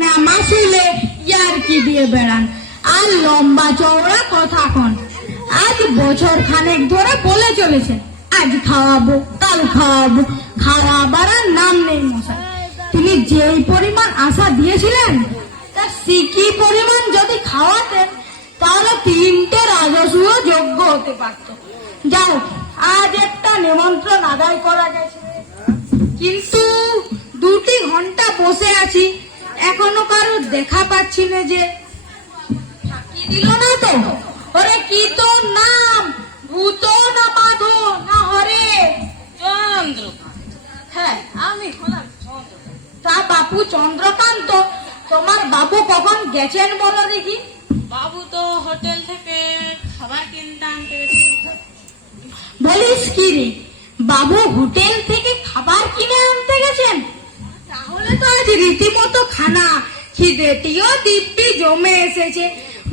না মাসুলে ইয়ার কি দিয়ে বেড়ান। আর লম্বা চওড়া কথা কন। আজ বছর খানেক ধরে বলে চলেছে, আজ খাওয়াবো, কাল খাওয়াবো। খাওয়াবার আর নাম নেই মশাই। তিনি যেই পরিমাণ আশা দিয়েছিলেন, তার সিকি পরিমাণ যদি খাওয়াতেন, তাহলে তিনটে রাজস্ব যোগ্য হতে পারত। যাও, আজ একটা নিমন্ত্রণ আদায় করা গেছে। কিন্তু দুটি ঘণ্টা বসে আছি এখনও কারও দেখা পাচ্ছি না যে দিল না তো। ওরে কি তোর নাম? ভূত না মাধো না হরে? চন্দ্রকান্ত। হ্যাঁ। আমি হলাম তা বাপু চন্দ্রকান্ত তোমার বাবু কখন গেছেন বলো দেখি? বাবু তো হোটেল থেকে খাবার কিনতে আনতে বলিস কি রে? বাবু হোটেল থেকে খাবার কিনে আনতে গেছেন? তো আজ রীতিমতো খানা। খিদেটিও দিব্যি জমে এসেছে।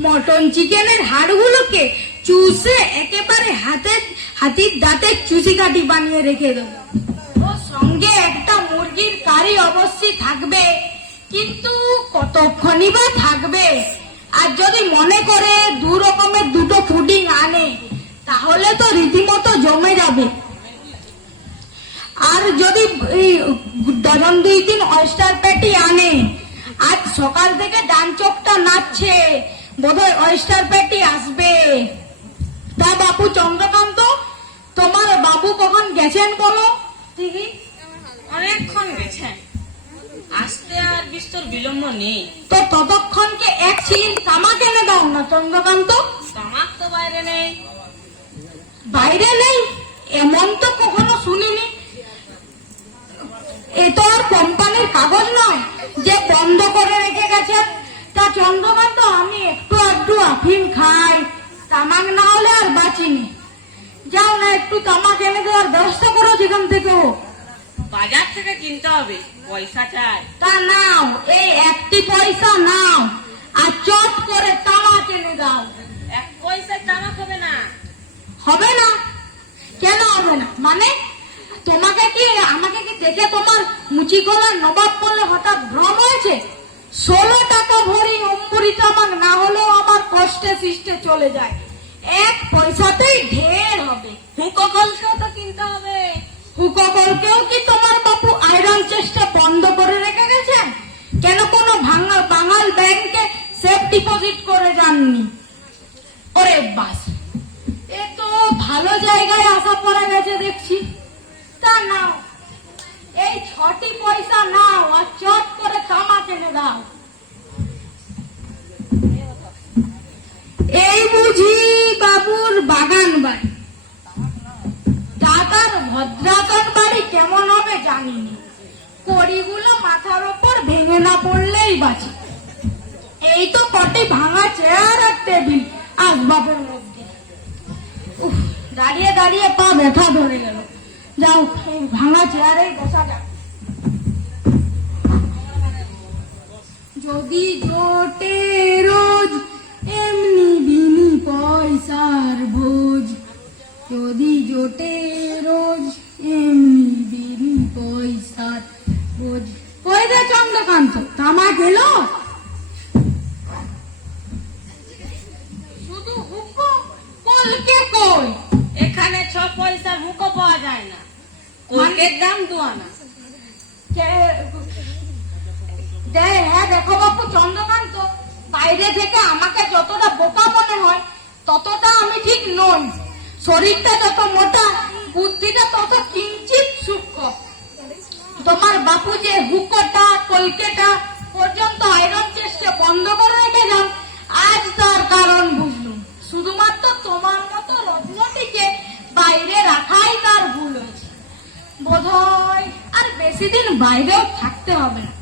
মটন চিকেনের হাড়গুলোকে চুষে একেবারে হাতে হাতির দাঁতে চুষি কাটি বানিয়ে রেখে দেবো। ও সঙ্গে একটা মুরগির কারি অবশ্যই থাকবে। কিন্তু কতক্ষণই বা থাকবে? আর যদি মনে করে দু রকমের দুটো ফুডিং আনে, তাহলে তো রীতিমতো জমে যাবে। আর যদি ডজন দুই তিন অয়েস্টার প্যাটি আনে আজ সকাল থেকে ডান চোখটা নাচছে বোধহয় অয়েস্টার প্যাটি আসবে। তা বাপু চন্দ্রকান্ত তোমার বাবু কখন গেছেন বলো? ঠিকই অনেকক্ষণ গেছে আসতে আর বিস্তর বিলম্ব নেই। তো ততক্ষণকে এক ছিলিন তামা কেনে দাও না চন্দ্রকান্ত? তামাক তো বাইরে নেই। বাইরে নেই? এমন তো কখনো শুনিনি। এ তো আর কোম্পানির কাগজ নয় যে বন্ধ করে রেখে গেছে। তা চন্দ্রকান্ত আমি একটু একটু আফিম খাই তামাক না হলে আর বাঁচিনি। যাও না একটু তামাক এনে দেওয়ার ব্যবস্থা করো যেখান থেকে হোক বাজার থেকে কিনতে হবে পয়সা চাই। তা নাও এই একটি পয়সা নাও আর চট করে তামাক এনে দাও। এক পয়সায় তামাক হবে না। হবে না? কেন হবে না? মানে তোমাকে কি, আমাকে কি দেখে তোমার মুচি গলার নবাব বলে হঠাৎ ভ্রম হয়েছে? ষোলো টাকা ভরি অম্বুরি আমার না হলেও আমার কষ্টে সৃষ্টে চলে যায়। এক পয়সাতেই ঢের হবে। হুঁকো তো কিনতে হবে। হুকোকলকেও কি তোমার বাপু আয়রন চেষ্টা বন্ধ করে রেখে গেছেন? কেন কোনো ভাঙা বাঙাল ব্যাংকে সেফ ডিপোজিট করে যাননি? ওরে বাস। এ তো ভালো জায়গায় আসা পড়া গেছে দেখছি। তা নাও। এই ছটি পয়সা নাও আর চট করে তামা কিনে দাও। এই বুঝি বাবুর বাগান বাড়ি। টাকার ভদ্রাতন বাড়ি কেমন হবে জানিনি কড়িগুলো মাথার ওপর ভেঙে না পড়লেই বাঁচি। এই তো কটি ভাঙা চেয়ার আর টেবিল আসবাবের মধ্যে। দাঁড়িয়ে দাঁড়িয়ে পা ব্যথা ধরে গেল। যাও এই ভাঙা চেয়ারে বসা যাক। যদি জোটে রোজ বেশি দিন বাইরেও থাকতে হবে না।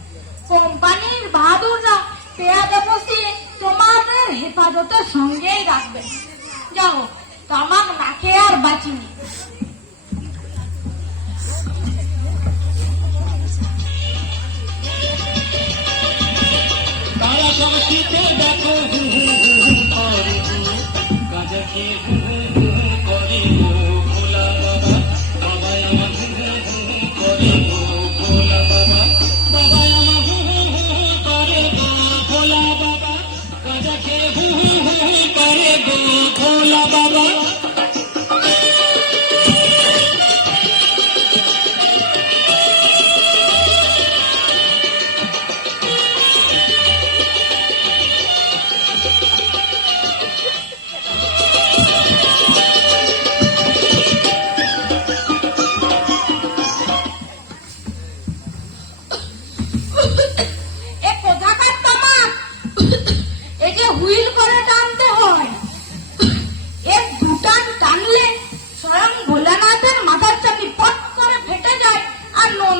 কোম্পানির বাহাদুররা পেয়াদে বসিয়ে তোমাদের হেফাজতের সঙ্গেই রাখবে। যাও, তামাক না খেয়ে আর বাঁচিনি তারা কাশিতে দেখো হু হু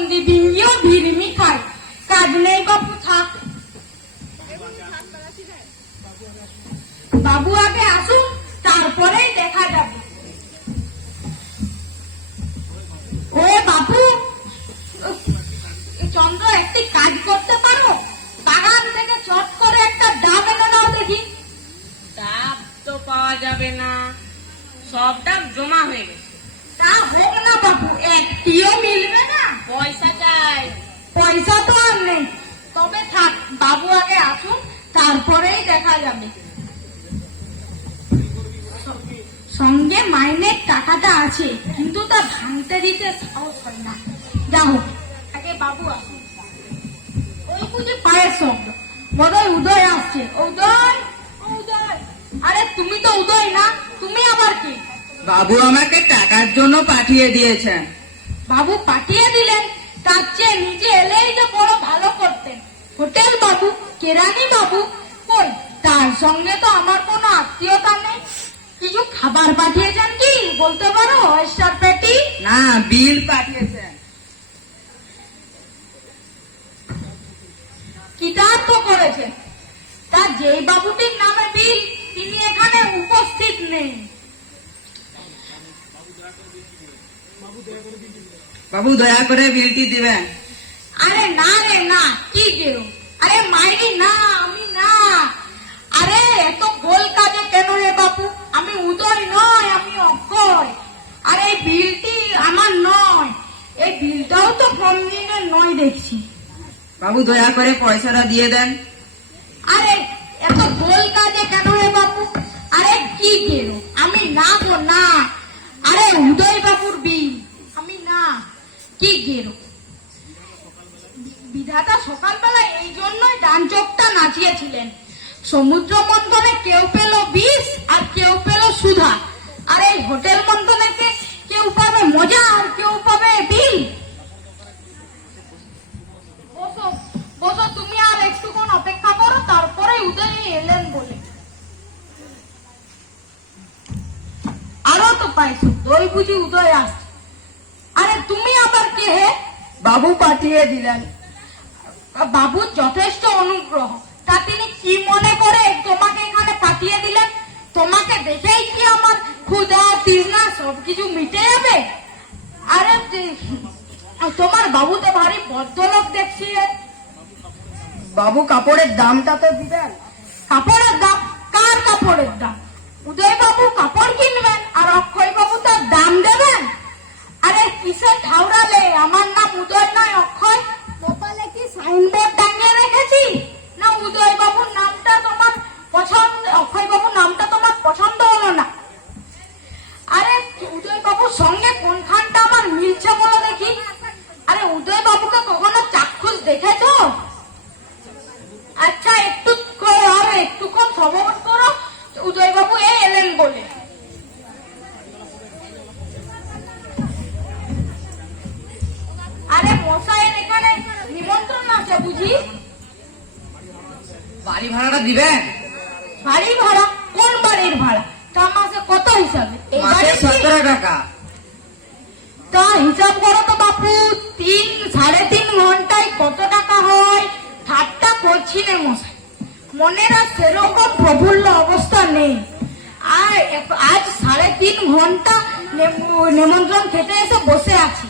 début আগে বাবু আসুন। ওই বুঝি পায়ের শব্দ। বোধহয় উদয় আসছে। উদয় উদয়। আরে তুমি তো উদয় না তুমি আবার কি? বাবু আমাকে টাকার জন্য পাঠিয়ে দিয়েছেন। বাবু পাঠিয়ে দিলেন তার চেয়ে নিজে এলেই যে বড় ভালো করতেন। হোটেল বাবু কেরানি বাবু কই? তার সঙ্গে তো আমার কোনো আত্মীয়তা নেই। কিছু খাবার পাঠিয়েছেন কি? বলতে পারো পেটি না বিল পাঠিয়েছেন কৃতার্থ করেছেন। তা যেই বাবুটির নামে বিল তিনি এখানে উপস্থিত নেই। বাবু দয়া করে বিলটি দিবেন। আরে না রে না কি গেল আরে মাইরি না আমি না। আরে এত গোল কাজে কেন রে বাপু আমি উদয় নয় আমি অক্ষয়। আরে এই বিলটি আমার নয়। এই বিলটাও তো কম দিনের নয় দেখছি। বাবু, দয়া করে পয়সাটা দিয়ে দেন। আরে, এত গোল কাজে কেন রে বাপু? আরে, কি গেল? আমি না গো, না। আরে, উদয় বাবুর বিল আমি না। কি গেল? বিধাতা সকালবেলা এই জন্যই ডান চোখটা নাচিয়েছিলেন। সমুদ্র মন্থনে কেউ পেল বিষ আর কেউ পেল সুধা আর এই হোটেল মন্থনে কে- কেউ পাবে মজা আর কেউ পাবে বিল বসো বসো তুমি আর একটুক্ষণ অপেক্ষা করো তারপরে উদয় এলেন বলে আরও তো পাইছো দই বুঝি উদয় আসছে আরে তুমি আবার কে হে বাবু দিলেন। বাবুর যথেষ্ট অনুগ্রহ। তা তিনি কি মনে করে তোমাকে এখানে পাঠিয়ে দিলেন? তোমাকে দেখেই কি আমার ক্ষুধা তৃষ্ণা সবকিছু মিটে যাবে? আরে তোমার বাবু তো ভারী ভদ্রলোক দেখছি বাবু কাপড়ের দামটা তো দিবেন। কাপড়ের দাম? কার কাপড়ের দাম? উদয় বাবু কাপড় কিনবেন আর অক্ষয় বাবু তার দাম দেবেন? আরে কিসে ঠাউরালে আমার দেখেছ আচ্ছা একটু করো একটুক্ষণ খবর করো। উদয় বাবু এই এলেন বলে। আরে মশাইয়ের এখানে নিমন্ত্রণ আছে বুঝি? বাড়ি ভাড়াটা দিবেন? বাড়ি ভাড়া? কোন বাড়ির ভাড়া? তা মাসে কত হিসাবে? মাসে সতেরো টাকা। তা হিসাব করো তো বাপু তিন সাড়ে তিন ঘন্টায় কত টাকা হয়? ঠাট্টা করছি না মশাই। মনের আর সেরকম প্রফুল্ল অবস্থা নেই। আর আজ সাড়ে তিন ঘণ্টা নেম- নেমন্ত্রণ খেতে এসে বসে আছি।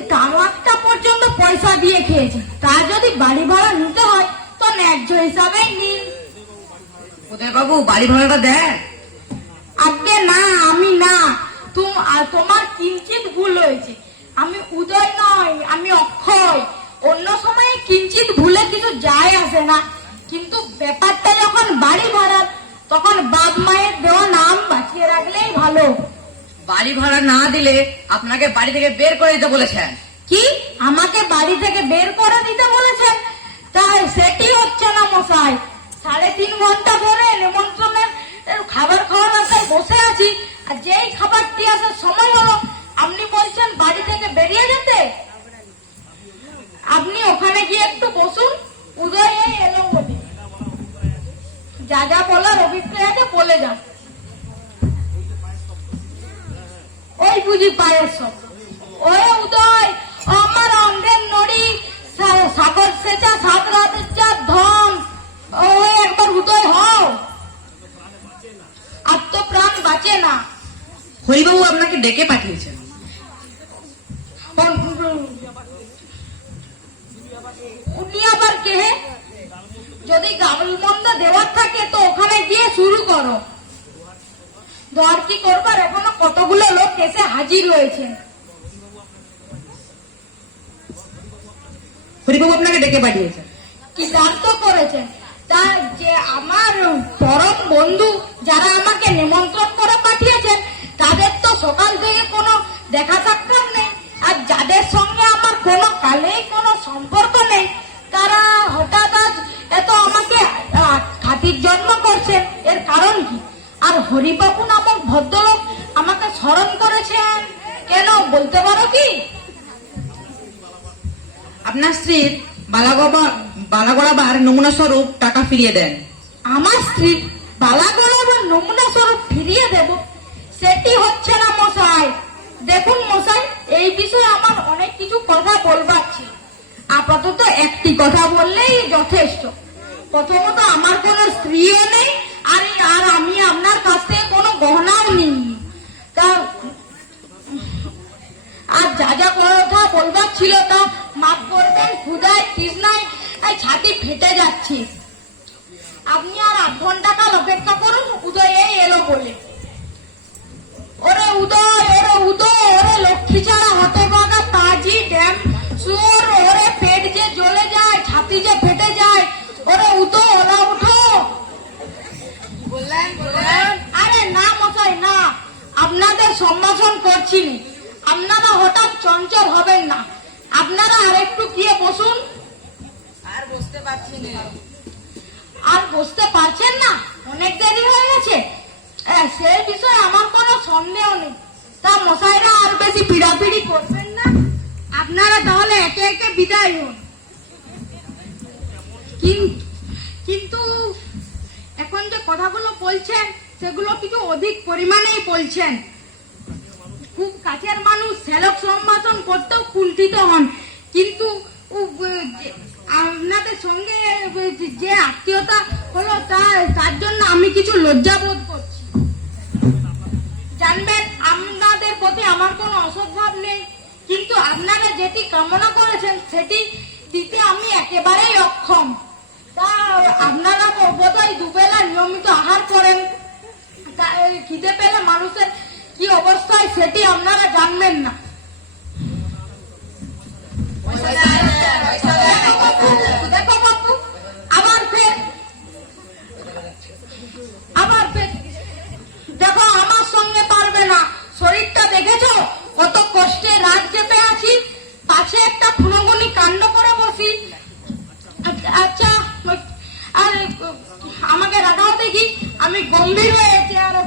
তামাকটা পর্যন্ত পয়সা দিয়ে খেয়েছি। তা যদি বাড়ি ভাড়া নিতে হয় তো ন্যায্য হিসাবেই নিন উদয় বাবু? বাড়ি ভাড়াটা দেন। আগে না আমি না। তোমার কিঞ্চিত ভুল হয়েছে। আমি উদয় নয় আমি অক্ষয়। অন্য সময়ে কিঞ্চিত ভুলে কিছু যায় আসে না। কিন্তু ব্যাপারটা যখন বাড়ি ভাড়ার তখন বাপ মায়ের দেওয়া নাম বাঁচিয়ে রাখলেই ভালো। বাড়ি ভাড়া না দিলে আপনাকে বাড়ি থেকে বের করে দিতে বলেছেন। কি? আমাকে বাড়ি থেকে বের করে দিতে বলেছেন? তাই সেটি হচ্ছে না মশাই। সাড়ে তিন ঘণ্টা ধরে নিমন্ত্রণের খাবার খাওয়ার আশায় বসে আছি। আর যেই খাবারটি আসার সময় হলো আপনি বলছেন বাড়ি থেকে বেরিয়ে যেতে? আপনি ওখানে গিয়ে একটু বসুন। উদয় এলো যা যা বলার অভিপ্রায়টা বলে যান। ওই বুঝি পায়ের সব ওই উদয়, আমার অন্ধের নড়ি সাগর সেচা, সাত রাতের চা, ধন। ওই একবার উদয় হও। আর তো প্রাণ বাঁচে না। হরিবাবু আপনাকে ডেকে পাঠিয়েছে। উনি আবার কে যদি গাবলমন্দ দেওয়ার থাকে তো ওখানে গিয়ে শুরু করো। দর কি করবার? এখনও কতগুলো লোক এসে হাজির হয়েছে হরিবাবু আপনাকে ডেকে পাঠিয়েছেন কি দার্থ করেছেন তা যে আমার পরম বন্ধু যারা আমাকে নিমন্ত্রণ করে পাঠিয়েছেন তাদের তো সকাল থেকে কোনো দেখা হরিবাবু নামক ভদ্রলোক আমাকে স্মরণ করেছেন। কেন বলতে পারো কি? আপনার স্ত্রীর বালাগবা বালাগড়াবার নমুনা স্বরূপ টাকা ফিরিয়ে দেন। আমার স্ত্রী বালাগড়া বা নমুনা স্বরূপ ফিরিয়ে দেব? সেটি হচ্ছে না মশাই। দেখুন মশাই এই বিষয়ে আমার অনেক কিছু কথা বলবার ছিল। আপাতত একটি কথা বললেই যথেষ্ট। প্রথমত আমার কোনো স্ত্রীও নেই আর আর আমি আপনার ছাতি যাচ্ছি। আপনি আর আধ ঘণ্টা কাল অপেক্ষা করুন উদয় এই এলো বলে। ওরে উদয় ওরে উদয় ওরে লক্ষ্মী ছাড়া হতে পাকা তাজি ড্যাম সুর ওরে পেট যে জ্বলে যায় ছাতি যে ফেটে যায় ওরে উদয় ওরা উঠো। আরে না মশাই না আপনাদের সম্ভাষণ করছি নি। আপনারা হঠাৎ চঞ্চল হবেন না। আপনারা আরেকটু গিয়ে বসুন আর বুঝতে পারছি না আর বসতে পারছেন না? অনেক দেরি হয়ে গেছে। সেই বিষয়ে আমার কোনো সন্দেহ নেই। তা মশাইরা আর বেশি পিড়াপিড়ি করবেন না। আপনারা তাহলে একে একে বিদায় হন। কিন- কিন্তু এখন যে কথাগুলো বলছেন, সেগুলো কিছু অধিক পরিমাণেই বলছেন। খুব কাছের মানুষ, শ্যালক সম্ভাষণ করতেও কুণ্ঠিত হন। কিন্তু আপনাদের সঙ্গে যে- আত্মীয়তা হলো তার তার জন্য আমি কিছু লজ্জাবোধ করছি। জানবেন, আপনাদের প্রতি আমার কোনো অসদ্ভাব নেই। কিন্তু আপনারা যেটি কামনা করেছেন, সেটি দিতে আমি একেবারেই অক্ষম। তা আপনারা বোধহয় দুবেলা নিয়মিত আহার করেন। খিদে পেলে মানুষের কি অবস্থায় সেটি আপনারা জানবেন না। দেখেছ? কত কষ্টে রাত যেতে আছি। পাশে একটা ফুলগুনি কাণ্ড করে বসি। আচ্ছা- আচ্ছা আর আমাকে রাখাও দেখি। আমি গম্ভীর হয়ে চেয়ারে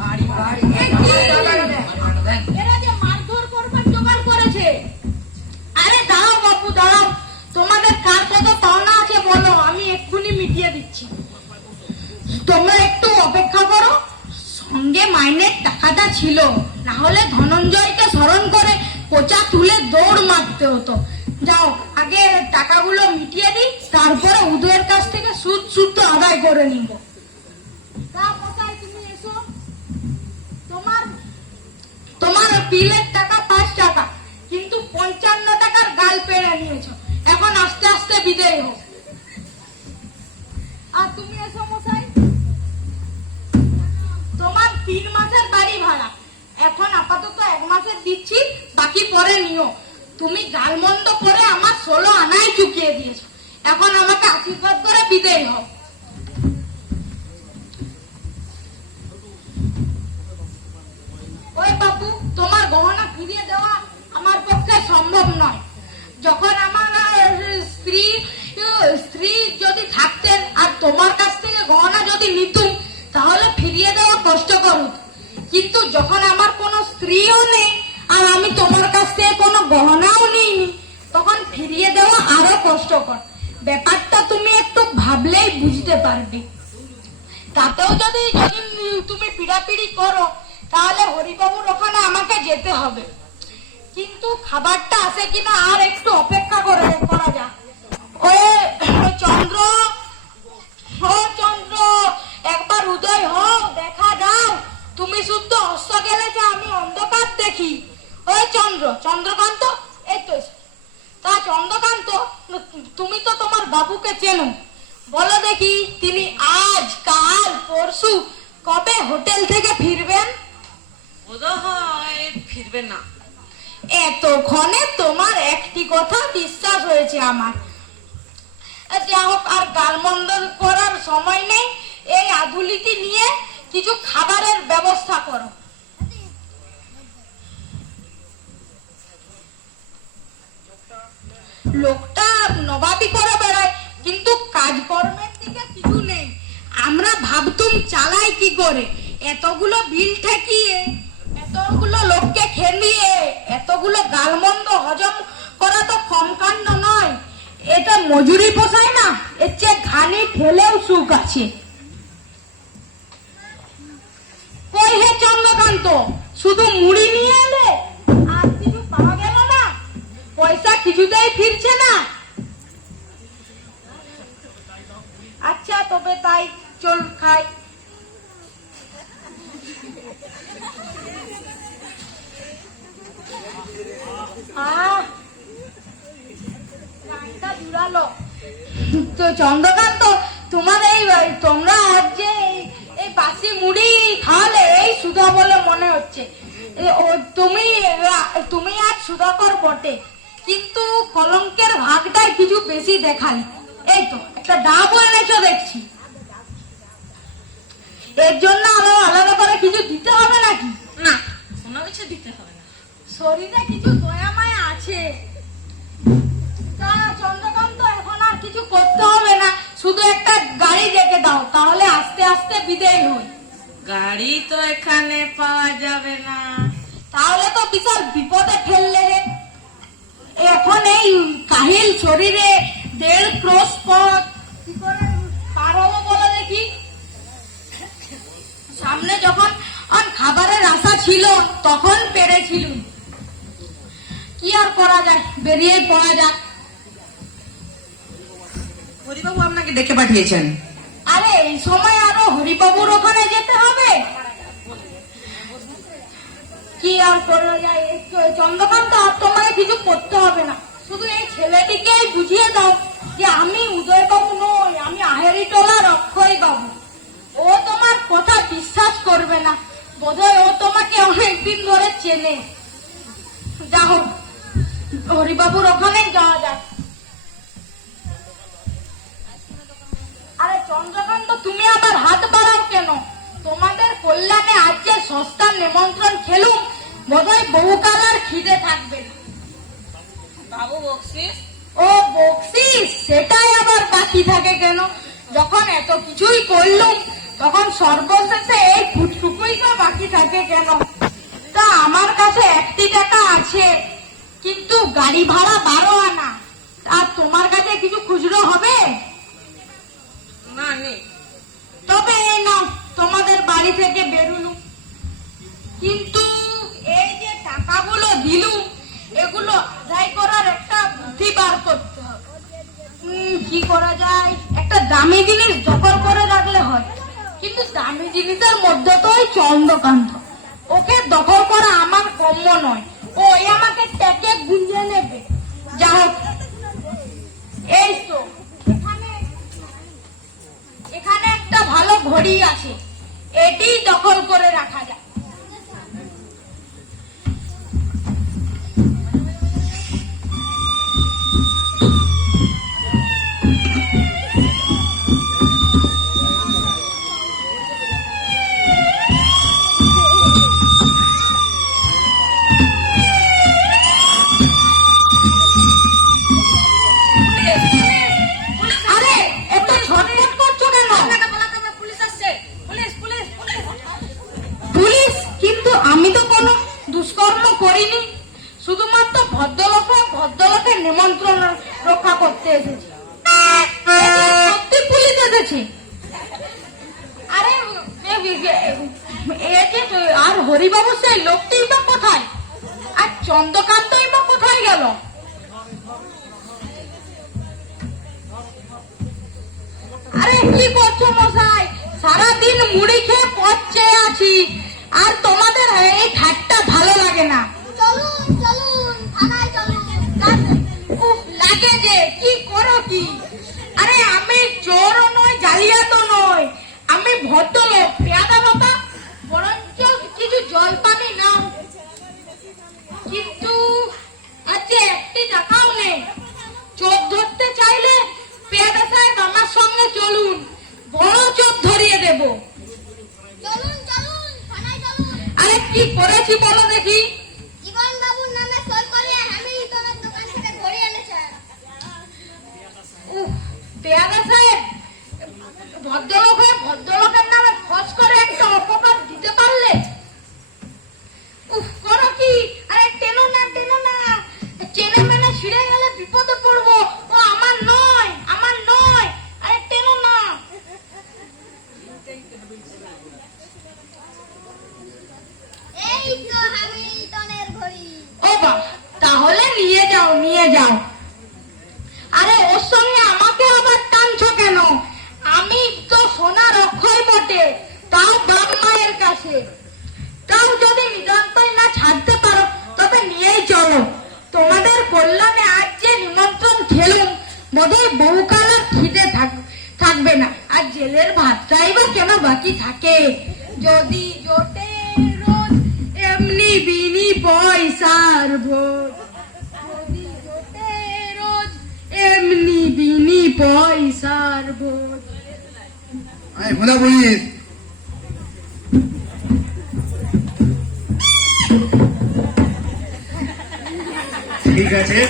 আর বাড়ি কি? মাইনের টাকাটা ছিল না হলে ধনঞ্জয়কে স্মরণ করে কোচা তুলে দৌড় মারতে হতো। যাও, আগে টাকাগুলো মিটিয়ে দিই, তারপরে উদয়ের কাছ থেকে সুদ সুদ আদায় করে নিব। তোমার টাকা পাঁচ টাকা, কিন্তু পঞ্চান্ন টাকার গাল পেড়ে নিয়েছো। এখন আস্তে আস্তে বিদায় হোক। আর তুমি ভাড়া। এখন আপাতত এক মাসের দিচ্ছি, বাকি পরে নিও। তুমি গালমন্দ করে আমার ষোলো আনাই চুকিয়ে দিয়েছ। এখন আমাকে আশীর্বাদ করে বিদায় হও ওই বাবু তোমার গহনা ফিরিয়ে দেওয়া আমার পক্ষে সম্ভব নয়। যখন আমার স্ত্রী স্ত্রী যদি থাকতেন আর তোমার কাছ থেকে গহনা যদি নিতুম, তাহলে ফিরিয়ে দেওয়া কষ্টকর হতো। কিন্তু যখন আমার কোনো স্ত্রীও নেই আর আমি তোমার কাছ থেকে কোনো গহনাও নিইনি, তখন ফিরিয়ে দেওয়া আরও কষ্টকর। ব্যাপারটা তুমি একটু ভাবলেই বুঝতে পারবে। তাতেও যদি যদি তুমি পিড়াপিড়ি করো, তাহলে হরিবাবুর ওখানে আমাকে যেতে হবে। কিন্তু খাবারটা আসে কিনা আর একটু অপেক্ষা করে করা যাক। ওই চন্দ্র ও চন্দ্র, একবার উদয় হও, দেখা তুমি শুদ্ধ অস্ত গেলে যে আমি অন্ধকার দেখি। ওই চন্দ্র চন্দ্রকান্ত এই তো তা চন্দ্রকান্ত তুমি তো তোমার বাবুকে চেনো। বলো দেখি তিনি আজ কাল পরশু কবে হোটেল থেকে ফিরবেন? হয় ফিরবেন না। এতক্ষণে তোমার একটি কথা বিশ্বাস হয়েছে আমার। যা হোক আর গালমন্ডল করার সময় নেই। এই আধুলিটি নিয়ে কিছু খাবারের ব্যবস্থা করো। লোকটা নবাবি করে বেড়ায়, কিন্তু কাজকর্মের দিকে কিছু নেই। আমরা ভাবতুম চালাই কি করে? এতগুলো বিল ঠেকিয়ে, এতগুলো লোককে খেলিয়ে, এতগুলো গালমন্দ হজম করা তো কম কাণ্ড নয়। এটা মজুরি পোষায় না, এর চেয়ে ঘানি ঠেলেও সুখ আছে। কই হে চন্দ্রকান্ত? শুধু মুড়ি নিয়ে এলে? আর কিছু পাওয়া গেল না? পয়সা কিছুতেই ফিরছে না। আচ্ছা তবে তাই চল খাই। তো চন্দ্রকান্ত, তোমার এই, তোমরা আজ যে বাসি মুড়ি খাওয়ালে এই সুধা বলে মনে হচ্ছে। তুমি তুমি আজ সুধাকর বটে। কিন্তু কলঙ্কের ভাগটাই কিছু বেশি দেখালে এই তো একটা ডাবও এনেছো দেখছি। এর জন্য আরও আলাদা করে কিছু দিতে হবে নাকি? না কোনো কিছু দিতে হবে না। শরীরে কিছু দয়া মায়া আছে। আস্তে বিদেয় হই গাড়ি তো এখানে পাওয়া যাবে না। তাহলে তো বিশাল বিপদে ফেললে। এখন এই কাহিল শরীরে দেড় ক্রস পথ। কি করে পার হব বলো দেখি? সামনে যখন খাবারের আশা ছিল, তখন পেরেছিল। কি আর করা যায়? বেরিয়ে পড়া যাক। হরিবাবু আপনাকে ডেকে পাঠিয়েছেন। আরে, এই সময় আরও হরিবাবুর ওখানে যেতে হবে? কি আর করা যায়? চন্দ্রকান্ত আর তোমায় কিছু করতে হবে না। শুধু এই ছেলেটিকে বুঝিয়ে দাও যে আমি উদয় বাবু নই, আমি আহেরি টলার অক্ষয় বাবু ও তোমার কথা বিশ্বাস করবে না। বোধহয় ও তোমাকে অনেকদিন ধরে চেনে। যা হোক হরিবাবুর ওখানেই যাওয়া যাক। তুমি আবার হাত বাড়াও কেন? তোমাদের কল্যাণে আজ যে সস্তার নিমন্ত্রণ খেলুম। বোধহয় বহুকাল আর খিদে থাকবে। না বাবু বকশিস? ও বকশিস সেটাই আবার বাকি থাকে কেন? যখন এত কিছুই করলুম তখন সর্বশেষে এই ফুটটুকুই তো বাকি থাকে কেন? তা আমার কাছে একটি টাকা আছে কিন্তু গাড়ি ভাড়া বারো আর হরিবাবু সেই লোকটি বা কোথায়? আর চন্দ্রকান্তই বা কোথায় গেল? আরে কি করছ মশাই? সারাদিন মুড়ি খেয়ে পচে আছি। আর তোমাদের এই ঠাট্টা ভালো লাগে না। চলুন চলুন থানায় চলুন। উফ, লাগে যে কি করো কি? আরে আমি চোরও নয় জালিয়াতো নয় আমি ভদ্রলোক। পেয়াদা বাবা বরঞ্চ কিছু জল পানি নাও। কিন্তু আজকে একটি টাকাও নেই। চোর ধরতে চাইলে পেয়াদা সাহেব আমার সঙ্গে চলুন। বড় চোর ধরিয়ে দেব। আরে কি করেছি বলো দেখি। পেয়াদা সাহেব ভদ্রলোক হয়ে ভদ্রলোকের নামে খোঁজ করে একটা অপবাদ দিতে পারলে? উফ করো কি? আরে টেনো না টেনো না। মেনে ছিঁড়ে গেলে বিপদে পড়ব। ও আমার নয় আমার নয়। আরে টেনো না। এই তো ঘড়ি। ও বা তাহলে নিয়ে যাও নিয়ে যাও।